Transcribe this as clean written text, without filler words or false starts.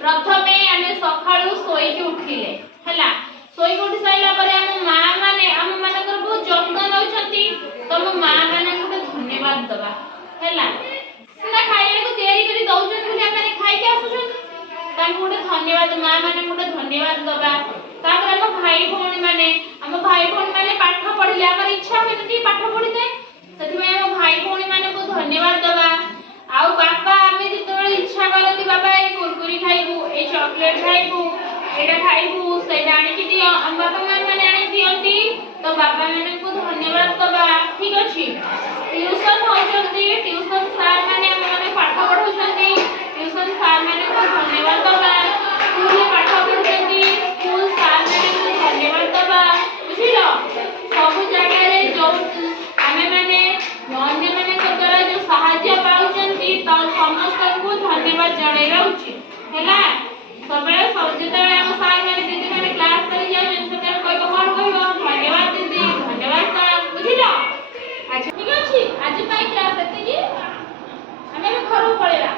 प्रथमे आमे सकाळू सोईकी उठिले हला सोईकी उठी साइला परे हम मां माने हम मानकर बहुत जत्न नउछंती तो हम मां माने को धन्यवाद दबा हला सिना खाइले को तयारी करी दउछन बुली हम खाइ के आसुछन ताको धन्यवाद मां माने को धन्यवाद दबा तापर हम भाई भौणी माने पाठ पढिले हमर इच्छा केति पाठ पढिते सेति में हम भाई भौणी माने को धन्यवाद दबा आउ बापा आमे जेतबे इच्छा करती बाबा ए कुरकुरी खाइबू ए चॉकलेट खाइबू एटा खाइबू सेटा आनी कि दियो हम बापा माने आनी दियंती तो बापा माने को धन्यवाद दबा ठीक अछि ट्यूशन होचंती ट्यूशन सर माने हम माने पाठ पढौचंती ट्यूशन सर माने को धन्यवाद दबा स्कूल में पाठ पढौचंती स्कूल सर माने को धन्यवाद दबा बुझिलो सब जगह रे जो आमे माने अन्य माने को द्वारा जो सहायता पाउचंती तो समस्त को धन्यवाद जणाइबा उचित हैला सबले सब जेतबे हम सार माने दीदी माने क्लास करी जाउ सेते कोइ कोन कहबो धन्यवाद दीदी धन्यवाद सर बुझिलो अच्छा ठीक अछि आज पाई क्लास एते की हमें घर पळेला